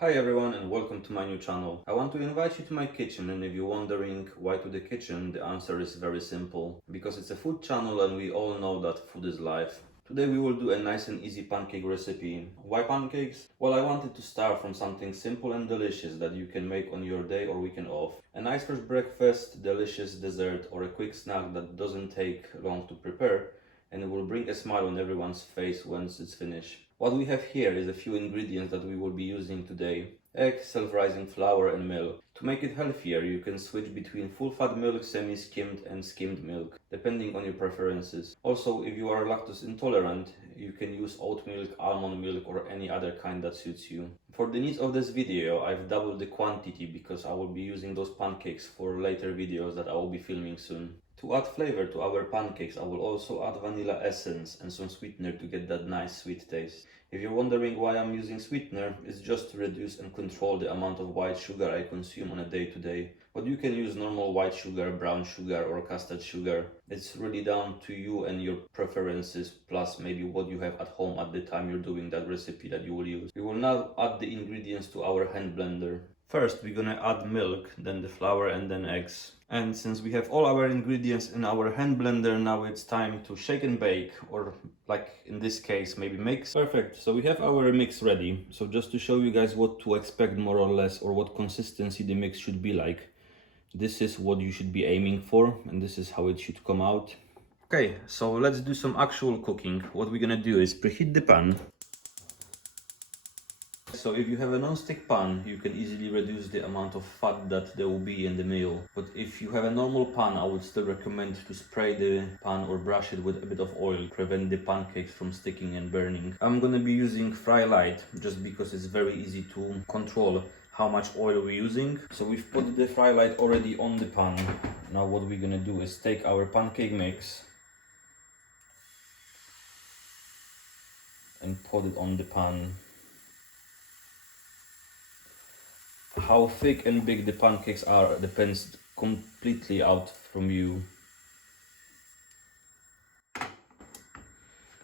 Hi everyone and welcome to my new channel. I want to invite you to my kitchen, and if you're wondering why to the kitchen, the answer is very simple. Because it's a food channel and we all know that food is life. Today we will do a nice and easy pancake recipe. Why pancakes? Well, I wanted to start from something simple and delicious that you can make on your day or weekend off. A nice fresh breakfast, delicious dessert, or a quick snack that doesn't take long to prepare and it will bring a smile on everyone's face once it's finished. What we have here is a few ingredients that we will be using today. Egg, self-rising flour and milk. To make it healthier, you can switch between full-fat milk, semi-skimmed and skimmed milk, depending on your preferences. Also, if you are lactose intolerant, you can use oat milk, almond milk or any other kind that suits you. For the needs of this video, I've doubled the quantity because I will be using those pancakes for later videos that I will be filming soon. To add flavor to our pancakes, I will also add vanilla essence and some sweetener to get that nice sweet taste. If you're wondering why I'm using sweetener, it's just to reduce and control the amount of white sugar I consume on a day-to-day. But you can use normal white sugar, brown sugar or custard sugar. It's really down to you and your preferences, plus maybe what you have at home at the time you're doing that recipe that you will use. We will now add the ingredients to our hand blender. First, we're gonna add milk, then the flour and then eggs. And since we have all our ingredients in our hand blender, now it's time to shake and bake, or like in this case, maybe mix. Perfect, so we have our mix ready. So just to show you guys what to expect more or less, or what consistency the mix should be like. This is what you should be aiming for, and this is how it should come out. Okay, so let's do some actual cooking. What we're gonna do is preheat the pan. So if you have a non-stick pan, you can easily reduce the amount of fat that there will be in the meal. But if you have a normal pan, I would still recommend to spray the pan or brush it with a bit of oil, prevent the pancakes from sticking and burning. I'm gonna be using Fry Light just because it's very easy to control how much oil we're using. So we've put the Fry Light already on the pan. Now what we're gonna do is take our pancake mix and put it on the pan. How thick and big the pancakes are depends completely out from you.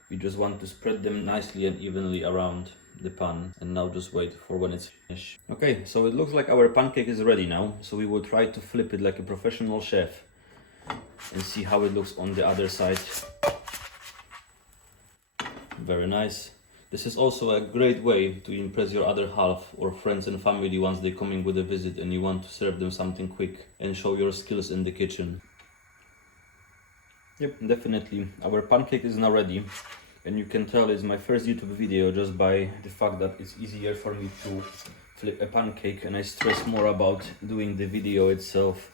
You just want to spread them nicely and evenly around the pan, and now just wait for when it's finished. Okay, so it looks like our pancake is ready now, so we will try to flip it like a professional chef and see how it looks on the other side. Very nice. This is also a great way to impress your other half or friends and family once they're coming with a visit and you want to serve them something quick and show your skills in the kitchen. Yep, definitely. Our pancake is now ready, and you can tell it's my first YouTube video just by the fact that it's easier for me to flip a pancake and I stress more about doing the video itself.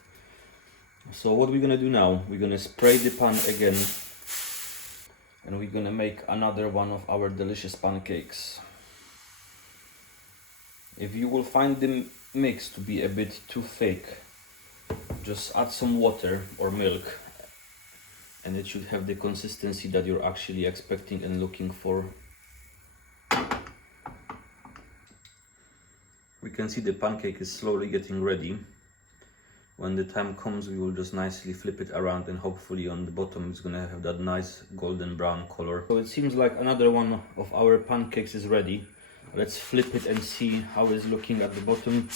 So what we're gonna do now, we're gonna spray the pan again, and we're gonna make another one of our delicious pancakes. If you will find the mix to be a bit too thick, just add some water or milk and it should have the consistency that you're actually expecting and looking for. We can see the pancake is slowly getting ready. When the time comes, we will just nicely flip it around, and hopefully on the bottom it's gonna have that nice golden brown color. So it seems like another one of our pancakes is ready. Let's flip it and see how it's looking at the bottom.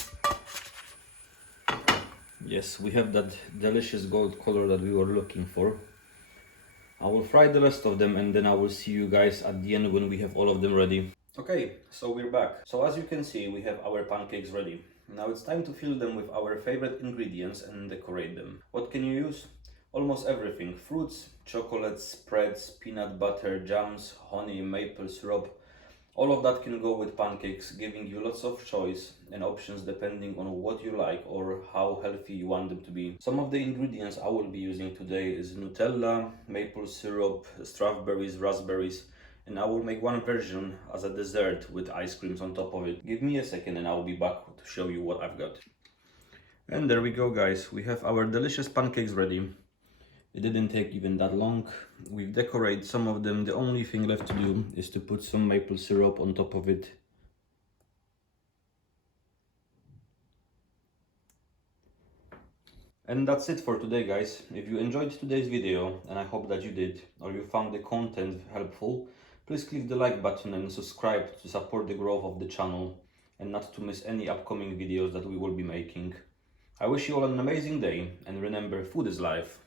Yes, we have that delicious gold color that we were looking for. I will fry the rest of them and then I will see you guys at the end when we have all of them ready. Okay, so we're back. So as you can see, we have our pancakes ready. Now it's time to fill them with our favorite ingredients and decorate them. What can you use? Almost everything. Fruits, chocolates, spreads, peanut butter, jams, honey, maple syrup. All of that can go with pancakes, giving you lots of choice and options depending on what you like or how healthy you want them to be. Some of the ingredients I will be using today is Nutella, maple syrup, strawberries, raspberries, and I will make one version as a dessert with ice creams on top of it. Give me a second and I'll be back to show you what I've got. And there we go, guys. We have our delicious pancakes ready. It didn't take even that long. We've decorated some of them. The only thing left to do is to put some maple syrup on top of it. And that's it for today, guys. If you enjoyed today's video, and I hope that you did, or you found the content helpful, please click the like button and subscribe to support the growth of the channel. and not to miss any upcoming videos that we will be making. I wish you all an amazing day, and remember, food is life.